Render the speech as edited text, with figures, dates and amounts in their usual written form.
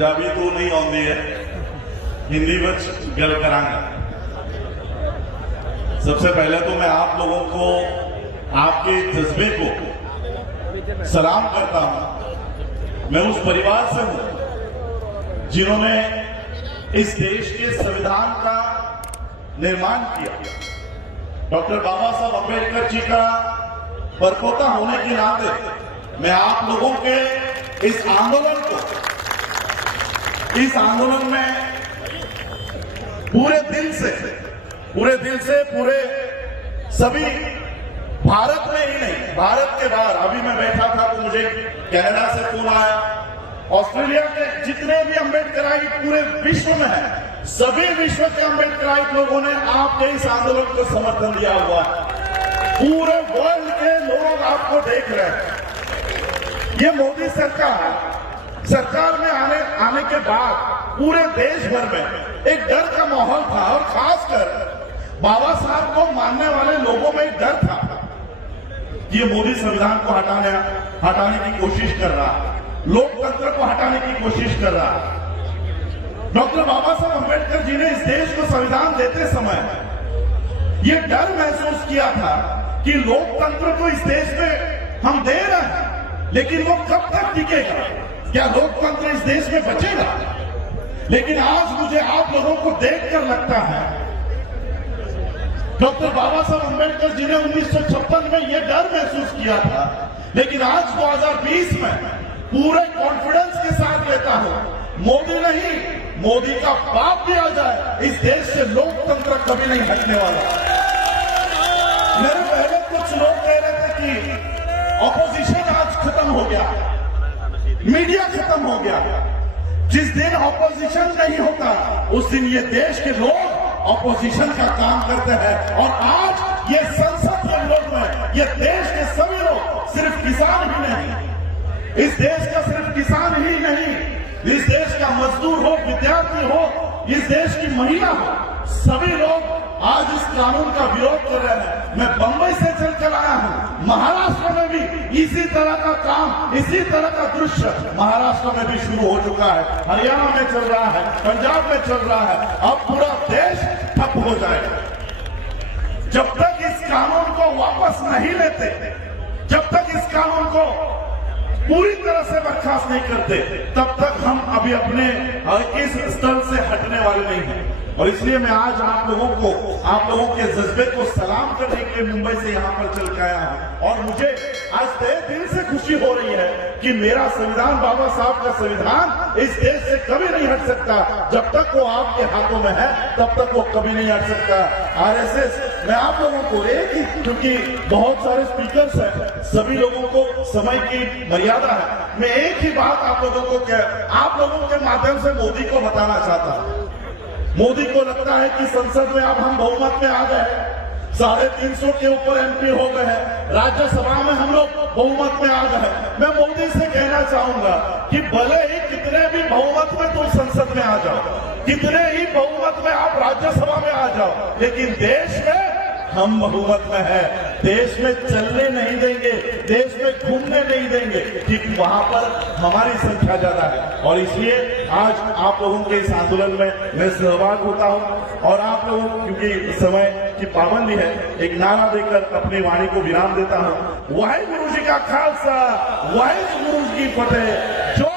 पंजाबी तो नहीं आती है, हिंदी में गल करांगा। सबसे पहले तो मैं आप लोगों को आपके जज्बे को सलाम करता हूं। मैं उस परिवार से हूं जिन्होंने इस देश के संविधान का निर्माण किया। डॉक्टर बाबा साहब अम्बेडकर जी का परपोता होने के नाते मैं आप लोगों के इस आंदोलन में पूरे दिल से पूरे सभी भारत में ही नहीं, भारत के बाहर, अभी मैं बैठा था तो मुझे कनाडा से फोन आया, ऑस्ट्रेलिया के जितने भी अम्बेडकराई पूरे विश्व में है, सभी विश्व के अम्बेडकराई लोगों ने आपके इस आंदोलन को समर्थन दिया हुआ है। पूरे वर्ल्ड के लोग आपको देख रहे हैं। ये मोदी सरकार में आने के बाद पूरे देश भर में एक डर का माहौल था और खासकर बाबा साहब को मानने वाले लोगों में एक डर था कि ये मोदी संविधान को हटाने की कोशिश कर रहा है, लोकतंत्र को हटाने की कोशिश कर रहा है। डॉक्टर बाबा साहब अम्बेडकर जी ने इस देश को संविधान देते समय ये डर महसूस किया था कि लोकतंत्र को इस देश में हम दे रहे हैं, लेकिन वो कब तक टिकेगा? क्या लोकतंत्र इस देश में बचेगा? लेकिन आज मुझे आप लोगों को देखकर लगता है डॉक्टर बाबा साहब अम्बेडकर जी ने 1956 में यह डर महसूस किया था, लेकिन आज 2020 में पूरे कॉन्फिडेंस के साथ लेता हूं, मोदी नहीं, मोदी का बाप भी आ जाए, इस देश से लोकतंत्र कभी नहीं हटने वाला। मेरे पहले कुछ लोग कह रहे थे कि ऑपोजिशन आज खत्म हो गया, मीडिया खत्म हो गया। जिस दिन ऑपोजिशन नहीं होता उस दिन ये देश के लोग ऑपोजिशन का काम करते हैं। और आज ये संसद के लोग में ये देश के सभी लोग, सिर्फ किसान ही नहीं, इस देश का सिर्फ किसान ही नहीं, इस देश का मजदूर हो, विद्यार्थी हो, इस देश की महिला हो, सभी लोग आज इस कानून का विरोध कर रहे हैं। मैं बंबई से चलकर आया हूं, महाराष्ट्र में भी इसी तरह का काम, इसी तरह का दृश्य महाराष्ट्र में भी शुरू हो चुका है, हरियाणा में चल रहा है, पंजाब में चल रहा है। अब पूरा देश ठप हो जाएगा। जब तक इस कानून को वापस नहीं लेते, जब तक इस कानून को पूरी तरह से बर्खास्त नहीं करते, तब तक हम अभी अपने इस स्थल से हटने वाले नहीं हैं। और इसलिए मैं आज आप लोगों के जज्बे को सलाम करने के लिए मुंबई से यहाँ पर चल के आया हूँ। और मुझे आज तहे दिल से खुशी हो रही है कि मेरा संविधान, बाबा साहब का संविधान इस देश से कभी नहीं हट सकता। जब तक वो आपके हाथों में है तब तक वो कभी नहीं हट सकता। आरएसएस, मैं आप लोगों को क्योंकि बहुत सारे स्पीकर्स हैं, सभी लोगों को समय की मर्यादा है, मैं एक ही बात आप लोगों के माध्यम से मोदी को बताना चाहता हूं। मोदी को लगता है कि संसद में अब हम बहुमत में आ गए, 350 के ऊपर एमपी हो गए हैं, राज्यसभा में हम लोग बहुमत में आ गए। मैं मोदी से कहना चाहूंगा कि भले ही कितने भी बहुमत में तुम संसद में आ जाओ, कितने ही बहुमत में आप राज्यसभा में आ जाओ, लेकिन देश में हम बहुमत में है, देश में चलने नहीं देंगे, देश में घूमने नहीं देंगे, क्योंकि वहां पर हमारी संख्या ज्यादा है। और इसलिए आज आप लोगों के इस आंदोलन में मैं सहभाग होता हूं। और आप लोगों, क्योंकि समय की पाबंदी है, एक नारा देकर अपनी वाणी को विराम देता हूं। वाहिगुरु जी का खालसा, वाहिगुरु जी की फतेह। जो